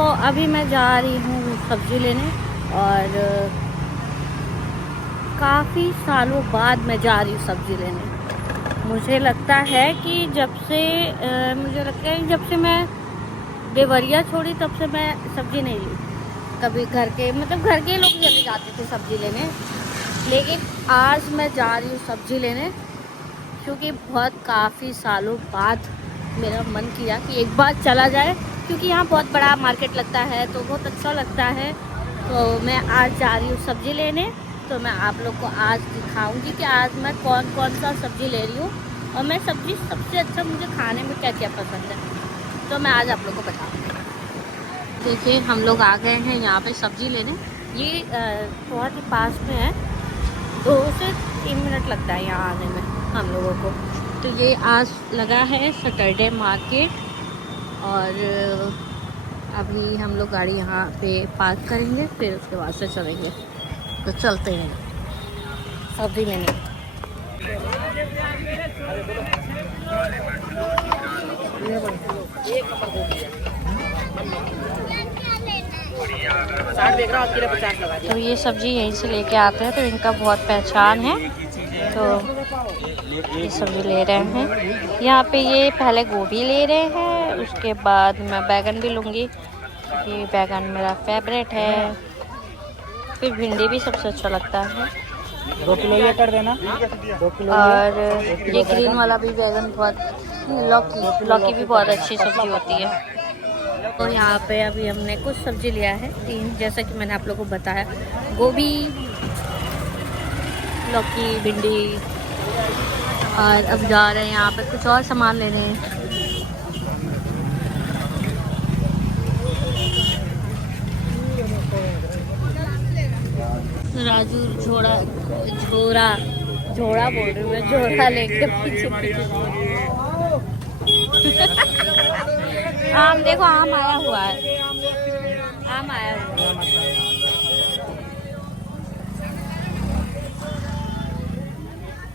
अभी मैं जा रही हूँ सब्ज़ी लेने और काफ़ी सालों बाद मैं जा रही हूँ सब्ज़ी लेने। मुझे लगता है कि जब से मैं देवरिया छोड़ी तब से मैं सब्ज़ी नहीं ली। कभी घर के लोग चले जाते थे सब्ज़ी लेने, लेकिन आज मैं जा रही हूँ सब्ज़ी लेने क्योंकि काफ़ी सालों बाद मेरा मन किया कि एक बार चला जाए, क्योंकि यहाँ बहुत बड़ा मार्केट लगता है तो बहुत अच्छा लगता है। तो मैं आज जा रही हूँ सब्ज़ी लेने, तो मैं आप लोग को आज दिखाऊंगी कि आज मैं कौन कौन सा सब्ज़ी ले रही हूँ और मैं सब्ज़ी सबसे अच्छा मुझे खाने में क्या क्या पसंद है, तो मैं आज आप लोग को बताऊँगी। देखिए हम लोग आ गए हैं यहाँ पे सब्ज़ी लेने। ये बहुत ही पास में है, 2 से 3 मिनट लगता है यहाँ आने में हम लोगों को। तो ये आज लगा है सैटरडे मार्केट और अभी हम लोग गाड़ी यहाँ पे पार्क करेंगे, फिर उसके बाद से चलेंगे। तो चलते हैं सब्ज़ी लेने। तो ये सब्ज़ी यहीं से लेके आते हैं, तो इनका बहुत पहचान है, तो ये सब्ज़ी ले रहे हैं। यहाँ पे ये पहले गोभी ले रहे हैं, उसके बाद मैं बैगन भी लूँगी क्योंकि बैगन मेरा फेवरेट है, फिर भिंडी भी सबसे अच्छा लगता है। 2 किलो ये कर देना, 2 किलो। और ये ग्रीन वाला भी बैगन लौकी भी बहुत अच्छी सब्ज़ी होती है। तो यहाँ पे अभी हमने कुछ सब्ज़ी लिया है 3, जैसा कि मैंने आप लोगों को बताया, गोभी, लौकी, भिंडी, और अब जा रहे हैं यहाँ पे कुछ और सामान लेने। राजू झोड़ा बोल रही हूँ मैं, झोड़ा लेके पीछे आम देखो, आम आया हुआ है, आम आया हुआ है।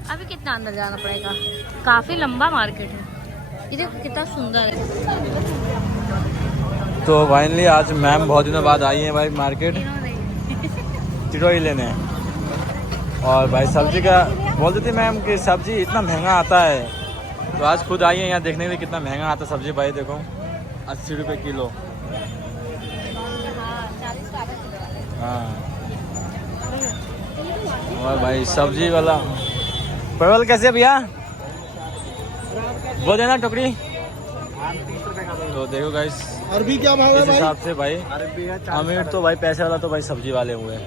अभी कितना अंदर जाना पड़ेगा, काफी लंबा मार्केट है। ये देखो कितना सुंदर है। तो फाइनली आज मैम बहुत दिनों बाद आई है भाई मार्केट चिड़ोई लेने। और भाई सब्जी का बोलते थे मैम कि सब्जी इतना महंगा आता है, तो आज खुद आई है यहाँ देखने के लिए कितना महंगा आता है सब्जी। भाई देखो 80 रुपये किलो। हाँ, और भाई सब्जी वाला परवल कैसे भैया, वो देना टोकरी। तो देखो गाइस अरबी क्या भाव है इस भाई? हिसाब से भाई अमीर तो भाई पैसे वाला तो भाई सब्जी वाले हुए।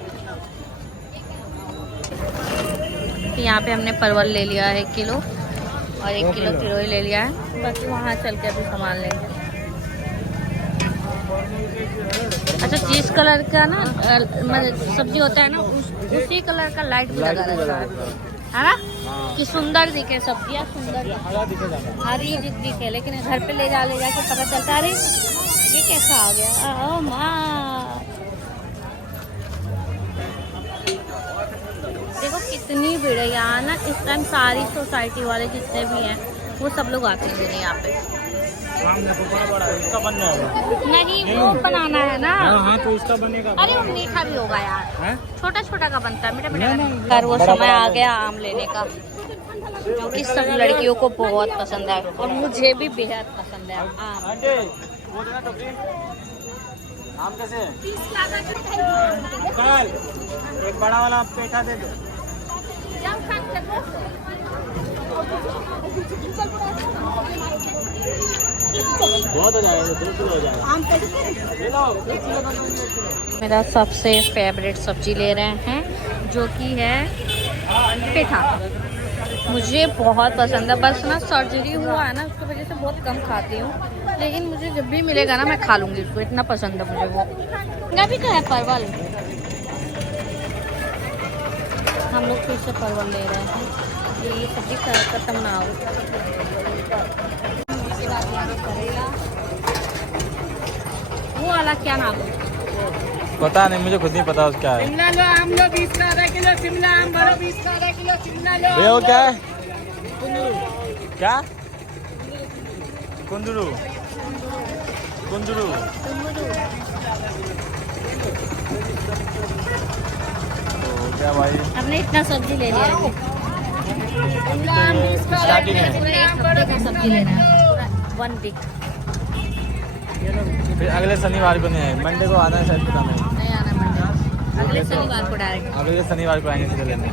यहाँ पे हमने परवल ले लिया है 1 किलो और 1 किलो चिड़ोई ले लिया है, बाकी वहाँ चल के अभी सामान लेंगे। अच्छा, जिस कलर का ना सब्जी होता है ना, उसी कलर का लाइट भी लगा रहता है ना, कि सुंदर दिखे सब्जियाँ, सुंदर हरी दिखे, लेकिन घर पे ले जाके पता चलता है अरे ये कैसा आ गया। ओ माँ, देखो कितनी भीड़ है यहाँ ना इस टाइम। सारी सोसाइटी वाले जितने भी हैं वो सब लोग आते हैं यहाँ पे। इसका बन जाएगा नहीं, वो बनाना है ना। हाँ तो इसका बनेगा। अरे वो मीठा भी होगा यार, छोटा छोटा का बनता है, मीठा मीठा। यार वो समय आ गया आम लेने का, जो कि सब लड़कियों को बहुत पसंद है और मुझे भी बेहद पसंद है आम। आम कैसे कल एक बड़ा वाला पेठा दे दो। बहुत हो जाएगा, 2 किलो हो जाएगा। ले लो 2 किलो। मेरा सबसे फेवरेट सब्जी ले रहे हैं जो कि है पेठा। मुझे बहुत पसंद है, बस ना सर्जरी हुआ है ना उसकी वजह से बहुत कम खाती हूँ, लेकिन मुझे जब भी मिलेगा ना मैं खा लूँगी उसको, इतना पसंद है मुझे वो। महंगा भी तो है परवल। हम लोग फिर से परवल ले रहे हैं, ये सब्जी खत्म ना हो। इसके बाद करेला, वो वाला क्या नाम है? पता नहीं, मुझे खुद नहीं पता क्या है। शिमला लो, आम लो 20 का आधा किलो, शिमला आम भरो 20 का आधा किलो, शिमला लो। भैया वो क्या है? क्या कुंदरू? कुंदरू गया भाई। हमने इतना सब्जी ले लिया है। स्टार्टिंग है। पूरा एक हफ्ते का सब्जी लेना है, 1 वीक। फिर अगले शनिवार को नहीं आए, मंडे को आना है शायद, पता नहीं। नहीं आना मंडे, अगले शनिवार को डायरेक्ट। अगले शनिवार को आएंगे सीधे लेने।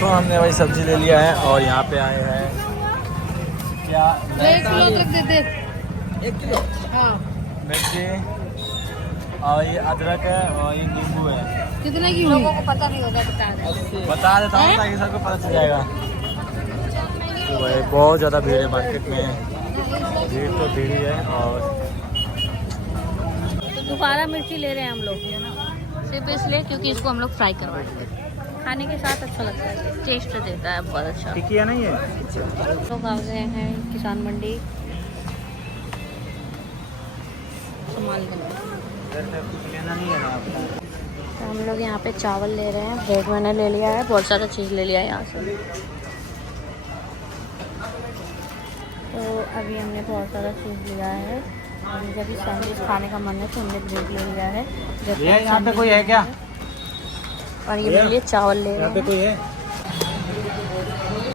तो हमने वही सब्जी ले लिया है और यहाँ पे आए हैं क्या 1 किलो तक दे दे। 1 किलो हाँ। मिर्ची और ये अदरक है और ये नींबू है। कितने की लोगों को पता नहीं होगा, बता देता हूँ ताकि सबको पता चल जाएगा। तो भाई बहुत ज़्यादा भीड़ है मार्केट में, भीड़ तो भीड़ ही है। और तो दोबारा मिर्ची ले रहे हैं हम लोग, सिर्फ इसलिए क्योंकि इसको हम लोग फ्राई करवाएंगे। खाने के साथ अच्छा लगता है, टेस्ट देता है बहुत अच्छा। टिक्की है ना ये। लोग आ गए हैं किसान मंडी सामान लेना नहीं है ना आपको। तो हम लोग यहाँ पे चावल ले रहे हैं, ब्रेड मैंने ले लिया है, बहुत सारा चीज़ ले लिया है यहाँ से। तो अभी हमने बहुत सारा चीज़ लिया है और मुझे अभी सैंडविच खाने का मन है तो हमने ब्रेड ले लिया है। यहाँ पे कोई है क्या? और ये मेरे लिए चावल ले रहे यहाँ पे हैं। कोई है?